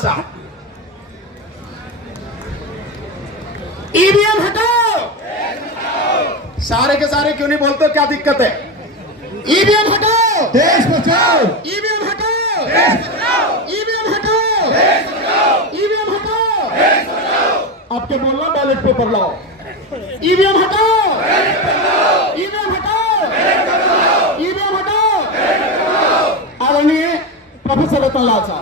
तलाचा। EVM हटाओ। सारे के सारे क्यों नहीं बोलते, क्या दिक्कत है? ईवीएम हटाओ, देश बचाओ। ईवीएम हटाओ, देश बचाओ। ईवीएम हटाओ, देश बचाओ। ईवीएम हटाओ। देश बचाओ। आपके बोलना बैलेट पेपर लाओ। ईवीएम हटाओ, ईवीएम हटाओ, ईवीएम हटाओ। आदरणीय प्रोफेसर तलाचा।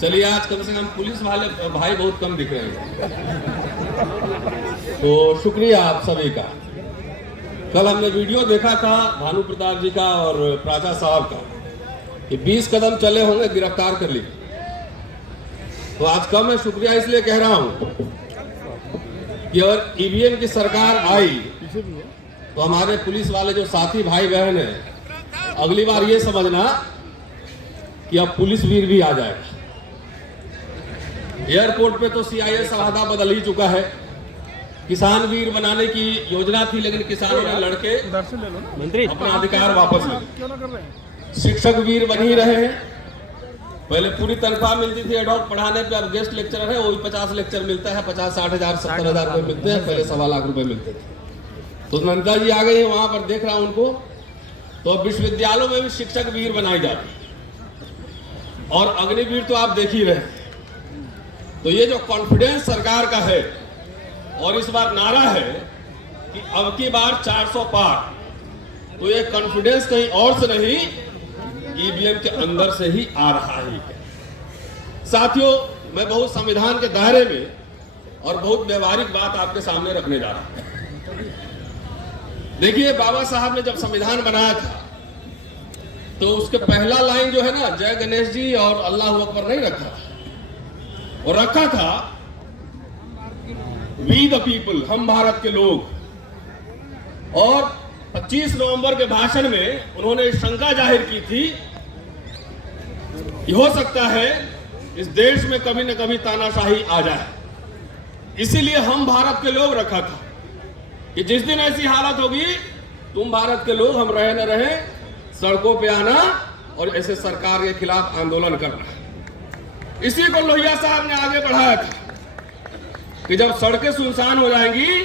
चलिए, आज कम से कम पुलिस वाले भाई बहुत कम दिख रहे हैं, तो शुक्रिया आप सभी का। कल हमने वीडियो देखा था भानु प्रताप जी का और प्राचा साहब का कि 20 कदम चले होंगे गिरफ्तार कर लिए। तो आज कम है, शुक्रिया इसलिए कह रहा हूं कि अगर ईवीएम की सरकार आई तो हमारे पुलिस वाले जो साथी भाई बहन हैं, अगली बार ये समझना कि अब पुलिस वीर भी आ जाएगा। एयरपोर्ट पे तो सीआईएस वादा बदल ही चुका है। किसान वीर बनाने की योजना थी, लेकिन किसानों ने लड़के अपना अधिकार वापस ले। शिक्षक वीर बन ही रहे हैं। पहले पूरी तनख्वाह मिलती थी एडॉक पढ़ाने पे, अब गेस्ट लेक्चरर है वो भी 50 लेक्चर मिलता है, 50-60 हजार 70 हजार रुपए मिलते हैं, पहले 1.25 लाख रुपए मिलते थे। तो नंदा जी आ गई है, वहां पर देख रहा हूं उनको। तो अब विश्वविद्यालयों में भी शिक्षक वीर बनाई जाती है और अग्निवीर तो आप देख ही रहे हैं। तो ये जो कॉन्फिडेंस सरकार का है और इस बार नारा है कि अब की बार 400 पार, तो ये कॉन्फिडेंस कहीं और से नहीं, ईवीएम के अंदर से ही आ रहा है। साथियों, मैं बहुत संविधान के दायरे में और बहुत व्यवहारिक बात आपके सामने रखने जा रहा हूं। देखिए, बाबा साहब ने जब संविधान बनाया था तो उसके पहला लाइन जो है ना, जय गणेश जी और अल्लाह अकबर नहीं रखा था, और रखा था वी द पीपल, हम भारत के लोग। और 25 नवंबर के भाषण में उन्होंने शंका जाहिर की थी कि हो सकता है इस देश में कभी न कभी तानाशाही आ जाए, इसीलिए हम भारत के लोग रखा था कि जिस दिन ऐसी हालत होगी, तुम भारत के लोग, हम रहे न रहे, सड़कों पे आना और ऐसे सरकार के खिलाफ आंदोलन करना। इसी को लोहिया साहब ने आगे बढ़ाया था कि जब सड़कें सुनसान हो जाएंगी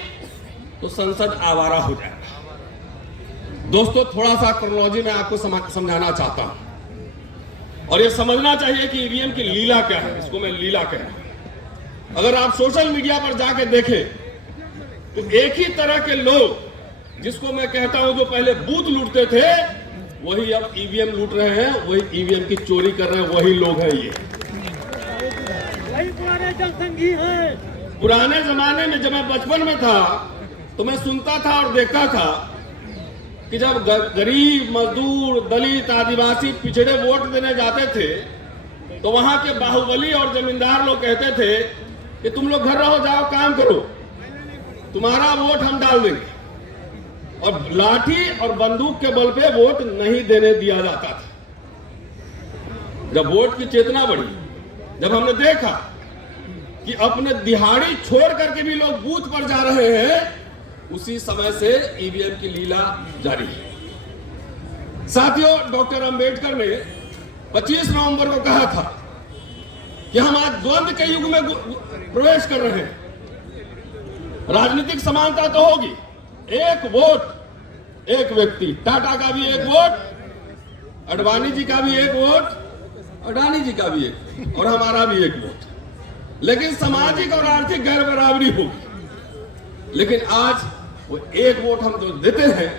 तो संसद आवारा हो जाएगा। दोस्तों, थोड़ा सा क्रोनोलॉजी में आपको समझाना चाहता हूं और ये समझना चाहिए कि ईवीएम की लीला क्या है। इसको मैं लीला कह रहा हूं। अगर आप सोशल मीडिया पर जाके देखें तो एक ही तरह के लोग, जिसको मैं कहता हूं जो पहले बूथ लूटते थे, वही अब ईवीएम लूट रहे हैं, वही ईवीएम की चोरी कर रहे हैं, वही लोग हैं ये। पुराने जनसंघी हैं। पुराने जमाने में जब मैं बचपन में था तो मैं सुनता था और देखता था कि जब गरीब, मजदूर, दलित, आदिवासी, पिछड़े वोट देने जाते थे तो वहां के बाहुबली और जमींदार लोग कहते थे कि तुम लोग घर रहो, जाओ काम करो, तुम्हारा वोट हम डाल देंगे। और लाठी और बंदूक के बल पे वोट नहीं देने दिया जाता था। जब वोट की चेतना बढ़ी, जब हमने देखा कि अपने दिहाड़ी छोड़ करके भी लोग बूथ पर जा रहे हैं, उसी समय से ईवीएम की लीला जारी है। साथियों, डॉक्टर अंबेडकर ने 25 नवंबर को कहा था कि हम आज द्वंद्व के युग में प्रवेश कर रहे हैं। राजनीतिक समानता तो होगी, एक वोट एक व्यक्ति, टाटा का भी एक वोट, अडवाणी जी का भी एक वोट, अडानी जी का भी एक, और हमारा भी एक वोट, लेकिन सामाजिक और आर्थिक गैर बराबरी होगी। लेकिन आज वो एक वोट हम जो देते हैं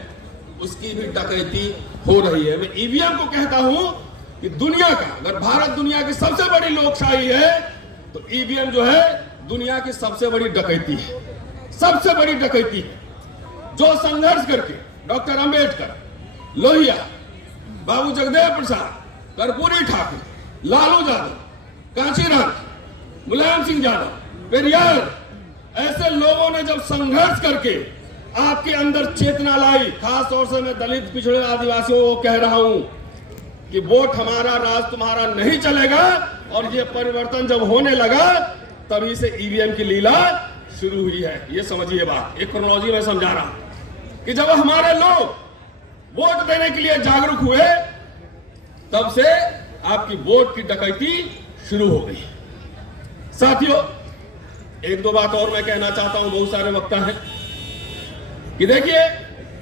उसकी भी डकैती हो रही है। मैं ईवीएम को कहता हूं कि दुनिया का, अगर भारत दुनिया की सबसे बड़ी लोकशाही है तो ईवीएम जो है दुनिया की सबसे बड़ी डकैती है, सबसे बड़ी डकैती है। जो संघर्ष करके डॉक्टर अंबेडकर, लोहिया, बाबू जगदेव प्रसाद, कर्पूरी ठाकुर, लालू यादव, कांचीराम, मुलायम सिंह यादव, पेरियार, ऐसे लोगों ने जब संघर्ष करके आपके अंदर चेतना लाई, खास तौर से मैं दलित, पिछड़े, आदिवासियों को कह रहा हूं कि वोट हमारा, राज तुम्हारा नहीं चलेगा। और ये परिवर्तन जब होने लगा तभी से ईवीएम की लीला शुरू हुई है। ये समझिए बात, एक क्रोनोलॉजी में समझा रहा हूं कि जब हमारे लोग वोट देने के लिए जागरूक हुए तब से आपकी वोट की डकैती शुरू हो गई। साथियों, एक दो बात और मैं कहना चाहता हूं, बहुत सारे वक्ता हैं कि देखिए,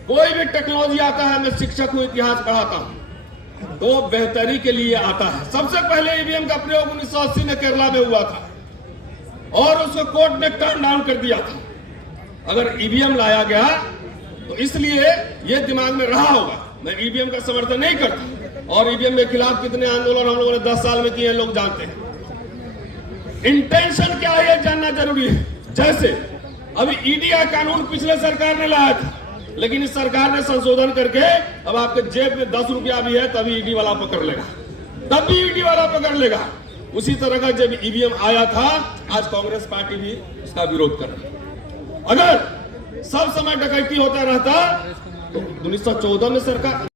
कोई भी टेक्नोलॉजी आता है, मैं शिक्षक हूं, इतिहास पढ़ाता हूं, तो बेहतरी के लिए आता है। सबसे पहले ईवीएम का प्रयोग 1980 में केरला में हुआ था और उसको कोर्ट ने टर्न डाउन कर दिया था। अगर ईवीएम लाया गया तो इसलिए यह दिमाग में रहा होगा। मैं ईवीएम का समर्थन नहीं करता और ईवीएम के खिलाफ कितने आंदोलन हम लोगों ने 10 साल में किए हैं, लोग जानते हैं। इंटेंशन क्या है यह जानना जरूरी है। जैसे अभी ईडी का कानून पिछले सरकार ने लाया था, लेकिन इस सरकार ने संशोधन करके अब आपके जेब में 10 रुपया भी है तभी ईडी वाला पकड़ लेगा, तब भी ईडी वाला पकड़ लेगा। उसी तरह का जब ईवीएम आया था, आज कांग्रेस पार्टी भी उसका विरोध कर रही है। अगर सब समय डकैती होता रहता तो 1914 में सरकार